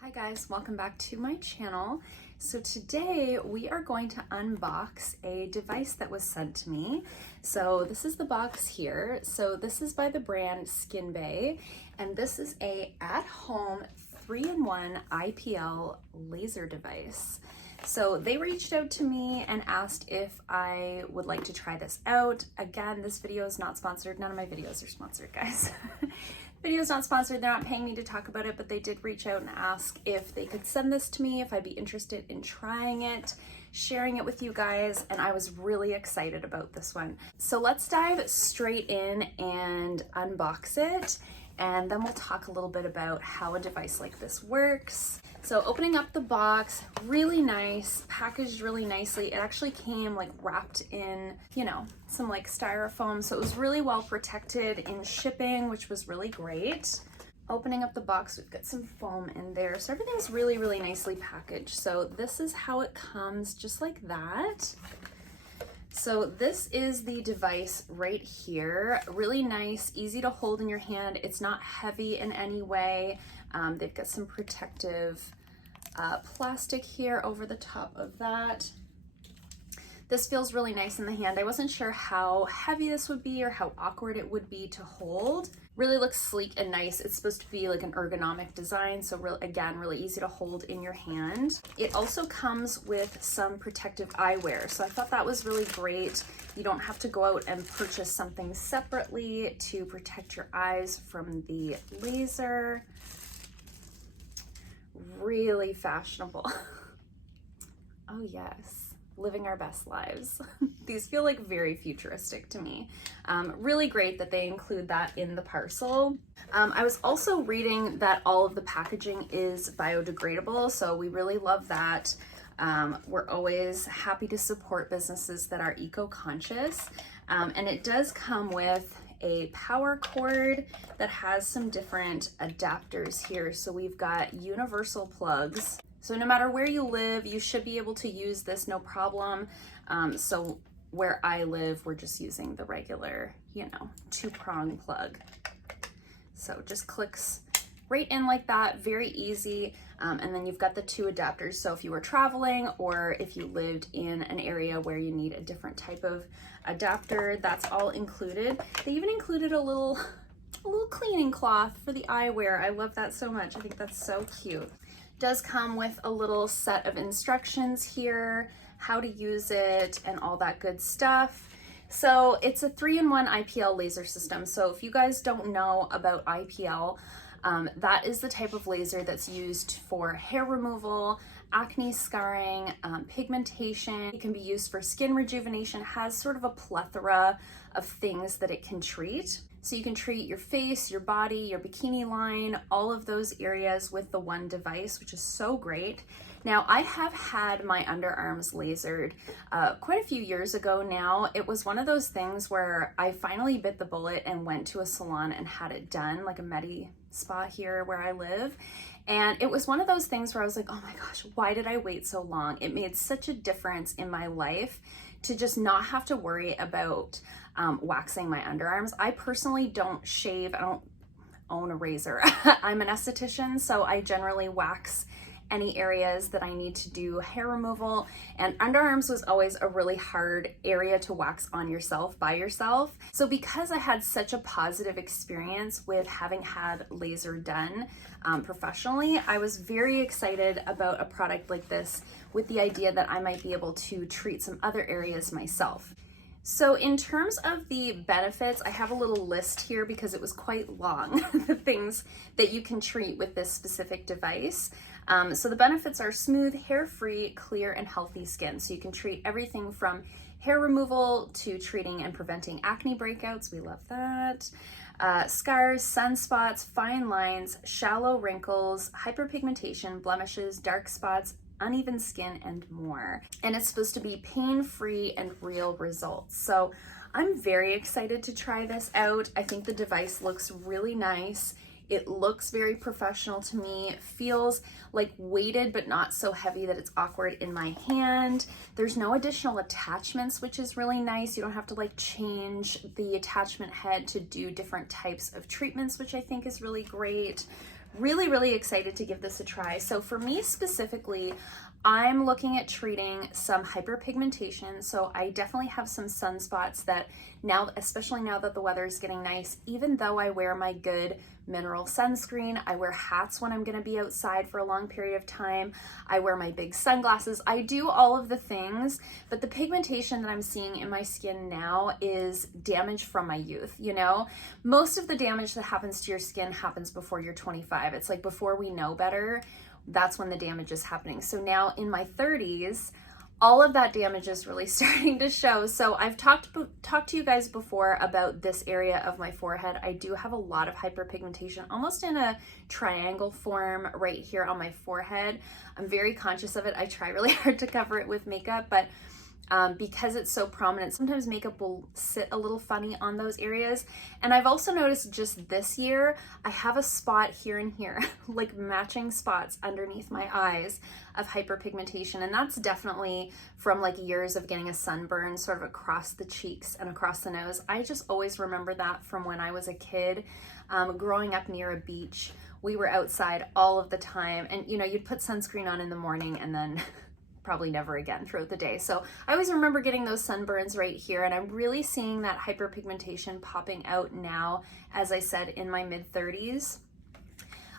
Hi guys, welcome back to my channel. So today we are going to unbox a device that was sent to me. So this is the box here. So this is by the brand Skinbae, and this is a at-home 3-in-1 IPL laser device. So they reached out to me and asked if I would like to try this out. Again, this video is not sponsored. None of my videos are sponsored, guys. Video's not sponsored, they're not paying me to talk about it, but they did reach out and ask if they could send this to me, if I'd be interested in trying it, sharing it with you guys, and I was really excited about this one. So let's dive straight in and unbox it, and then we'll talk a little bit about how a device like this works. So opening up the box, really nice, packaged really nicely. It actually came like wrapped in, you know, some like styrofoam. So it was really well protected in shipping, which was really great. Opening up the box, we've got some foam in there. So everything's really, really nicely packaged. So this is how it comes, just like that. So this is the device right here. Really nice, easy to hold in your hand. It's not heavy in any way. They've got some protective plastic here over the top of that. This feels really nice in the hand. I wasn't sure how heavy this would be or how awkward it would be to hold. Really looks sleek and nice. It's supposed to be like an ergonomic design, so again, really easy to hold in your hand. It also comes with some protective eyewear, so I thought that was really great. You don't have to go out and purchase something separately to protect your eyes from the laser. Really fashionable. Oh yes, living our best lives. These feel like very futuristic to me. Really great that they include that in the parcel. I was also reading that all of the packaging is biodegradable, so we really love that. We're always happy to support businesses that are eco-conscious, and it does come with a power cord that has some different adapters here. So we've got universal plugs. So no matter where you live, you should be able to use this no problem. So where I live, we're just using the regular, you know, 2-prong plug. So just clicks right in like that, very easy. And then you've got the 2 adapters. So if you were traveling or if you lived in an area where you need a different type of adapter, that's all included. They even included a little cleaning cloth for the eyewear. I love that so much. I think that's so cute. Does come with a little set of instructions here, how to use it and all that good stuff. So it's a 3-in-1 IPL laser system. So if you guys don't know about IPL, that is the type of laser that's used for hair removal, acne scarring, pigmentation. It can be used for skin rejuvenation, has sort of a plethora of things that it can treat. So you can treat your face, your body, your bikini line, all of those areas with the one device, which is so great. Now, I have had my underarms lasered quite a few years ago now. It was one of those things where I finally bit the bullet and went to a salon and had it done, like a Medi spa here where I live. And it was one of those things where I was like, oh my gosh, why did I wait so long? It made such a difference in my life to just not have to worry about waxing my underarms. I personally don't shave. I don't own a razor. I'm an esthetician, so I generally wax any areas that I need to do hair removal, and underarms was always a really hard area to wax on yourself by yourself. So because I had such a positive experience with having had laser done professionally, I was very excited about a product like this with the idea that I might be able to treat some other areas myself. So in terms of the benefits, I have a little list here because it was quite long, the things that you can treat with this specific device. So the benefits are smooth, hair-free, clear, and healthy skin. So you can treat everything from hair removal to treating and preventing acne breakouts. We love that. Scars, sunspots, fine lines, shallow wrinkles, hyperpigmentation, blemishes, dark spots, uneven skin, and more. And it's supposed to be pain-free and real results. So I'm very excited to try this out. I think the device looks really nice. It looks very professional to me. It feels like weighted, but not so heavy that it's awkward in my hand. There's no additional attachments, which is really nice. You don't have to like change the attachment head to do different types of treatments, which I think is really great. really excited to give this a try. So for me specifically, I'm looking at treating some hyperpigmentation. So I definitely have some sunspots that now, especially now that the weather is getting nice, even though I wear my good mineral sunscreen, I wear hats when I'm gonna be outside for a long period of time, I wear my big sunglasses, I do all of the things, but the pigmentation that I'm seeing in my skin now is damage from my youth, you know? Most of the damage that happens to your skin happens before you're 25. It's like before we know better, that's when the damage is happening. So now in my 30s, all of that damage is really starting to show. So I've talked to you guys before about this area of my forehead. I do have a lot of hyperpigmentation, almost in a triangle form right here on my forehead. I'm very conscious of it. I try really hard to cover it with makeup, but because it's so prominent, sometimes makeup will sit a little funny on those areas. And I've also noticed just this year, I have a spot here and here, like matching spots underneath my eyes of hyperpigmentation. And that's definitely from like years of getting a sunburn sort of across the cheeks and across the nose. I just always remember that from when I was a kid, growing up near a beach. We were outside all of the time, and you know, you'd put sunscreen on in the morning and then probably never again throughout the day. So I always remember getting those sunburns right here, and I'm really seeing that hyperpigmentation popping out now, as I said, in my mid-30s.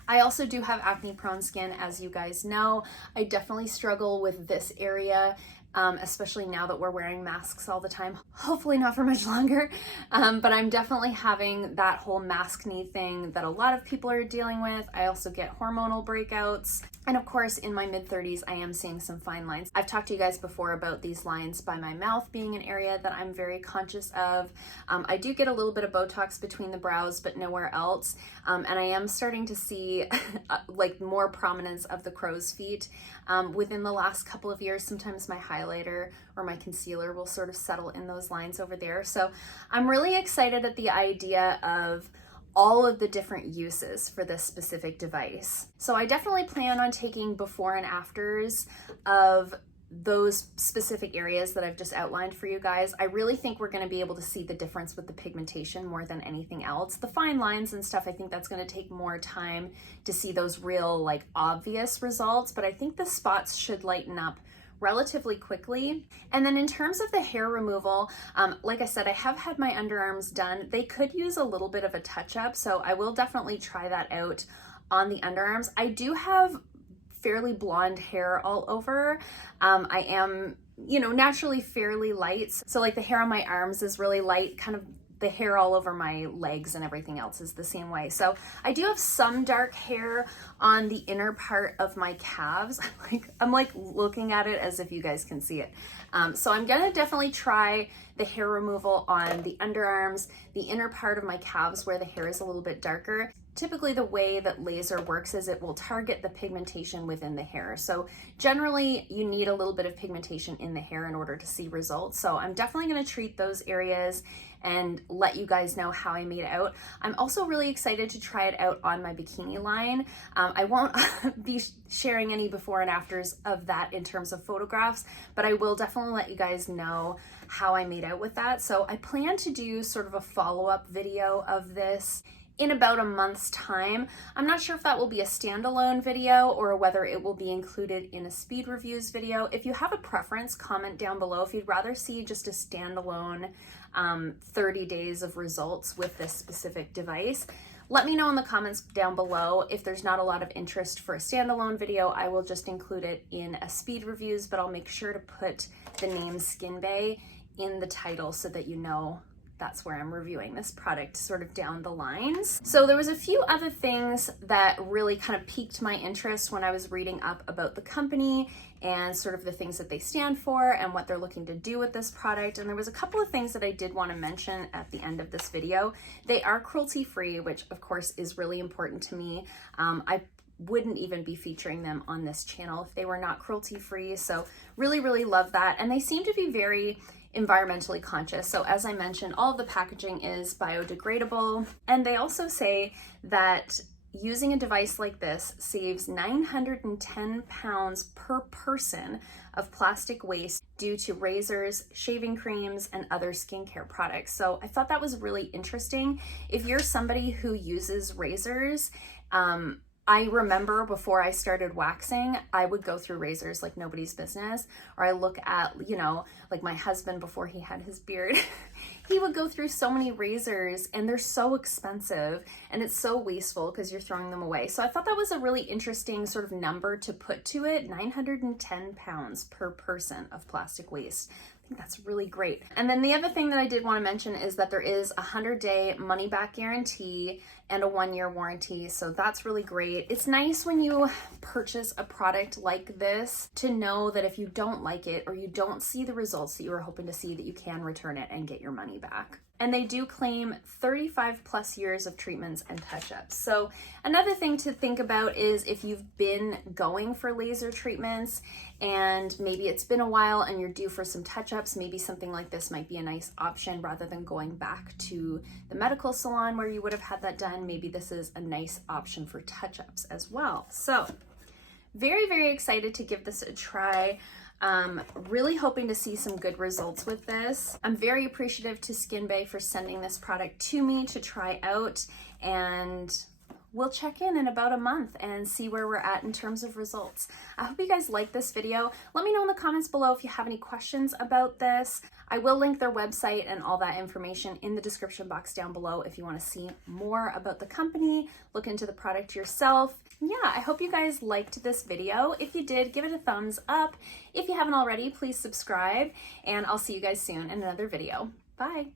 I also do have acne prone skin, as you guys know. I definitely struggle with this area, especially now that we're wearing masks all the time. Hopefully not for much longer, but I'm definitely having that whole maskne thing that a lot of people are dealing with. I also get hormonal breakouts. And of course, in my mid-30s, I am seeing some fine lines. I've talked to you guys before about these lines by my mouth being an area that I'm very conscious of. I do get a little bit of Botox between the brows, but nowhere else. And I am starting to see like more prominence of the crow's feet within the last couple of years. Sometimes my highlighter or my concealer will sort of settle in those lines over there. So I'm really excited at the idea of all of the different uses for this specific device. So I definitely plan on taking before and afters of those specific areas that I've just outlined for you guys. I really think we're going to be able to see the difference with the pigmentation more than anything else. The fine lines and stuff, I think that's going to take more time to see those real, like, obvious results, but I think the spots should lighten up relatively quickly. And then in terms of the hair removal, like I said, I have had my underarms done. They could use a little bit of a touch-up, so I will definitely try that out on the underarms. I do have fairly blonde hair all over. I am, you know, naturally fairly light. So like the hair on my arms is really light, kind of the hair all over my legs and everything else is the same way. So I do have some dark hair on the inner part of my calves. I'm like looking at it as if you guys can see it. So I'm gonna definitely try the hair removal on the underarms, the inner part of my calves where the hair is a little bit darker. Typically the way that laser works is it will target the pigmentation within the hair. So generally you need a little bit of pigmentation in the hair in order to see results. So I'm definitely going to treat those areas and let you guys know how I made it out. I'm also really excited to try it out on my bikini line. I won't be sharing any before and afters of that in terms of photographs, but I will definitely let you guys know how I made out with that. So I plan to do sort of a follow-up video of this in about a month's time. I'm not sure if that will be a standalone video or whether it will be included in a speed reviews video. If you have a preference, comment down below. If you'd rather see just a standalone 30 days of results with this specific device, let me know in the comments down below. If there's not a lot of interest for a standalone video, I will just include it in a speed reviews, but I'll make sure to put the name Skinbae in the title so that you know that's where I'm reviewing this product sort of down the lines. So there was a few other things that really kind of piqued my interest when I was reading up about the company and sort of the things that they stand for and what they're looking to do with this product. And there was a couple of things that I did want to mention at the end of this video. They are cruelty-free, which of course is really important to me. I wouldn't even be featuring them on this channel if they were not cruelty-free. So really love that. And they seem to be very environmentally conscious. So as I mentioned, all of the packaging is biodegradable. And they also say that using a device like this saves 910 pounds per person of plastic waste due to razors, shaving creams, and other skincare products. So I thought that was really interesting. If you're somebody who uses razors, I remember before I started waxing, I would go through razors like nobody's business, or I look at, you know, like my husband before he had his beard, he would go through so many razors and they're so expensive and it's so wasteful because you're throwing them away. So I thought that was a really interesting sort of number to put to it, 910 pounds per person of plastic waste. That's really great. And then the other thing that I did want to mention is that there is a 100-day money-back guarantee and a 1-year warranty. So that's really great. It's nice when you purchase a product like this to know that if you don't like it or you don't see the results that you were hoping to see, that you can return it and get your money back. And they do claim 35 plus years of treatments and touch-ups. So another thing to think about is if you've been going for laser treatments and maybe it's been a while and you're due for some touch-ups, maybe something like this might be a nice option rather than going back to the medical salon where you would have had that done. Maybe this is a nice option for touch-ups as well. So very, very excited to give this a try. Really hoping to see some good results with this. I'm very appreciative to Skinbae for sending this product to me to try out, and we'll check in about a month and see where we're at in terms of results. I hope you guys like this video. Let me know in the comments below if you have any questions about this. I will link their website and all that information in the description box down below if you want to see more about the company, look into the product yourself. Yeah, I hope you guys liked this video. If you did, give it a thumbs up. If you haven't already, please subscribe, and I'll see you guys soon in another video. Bye.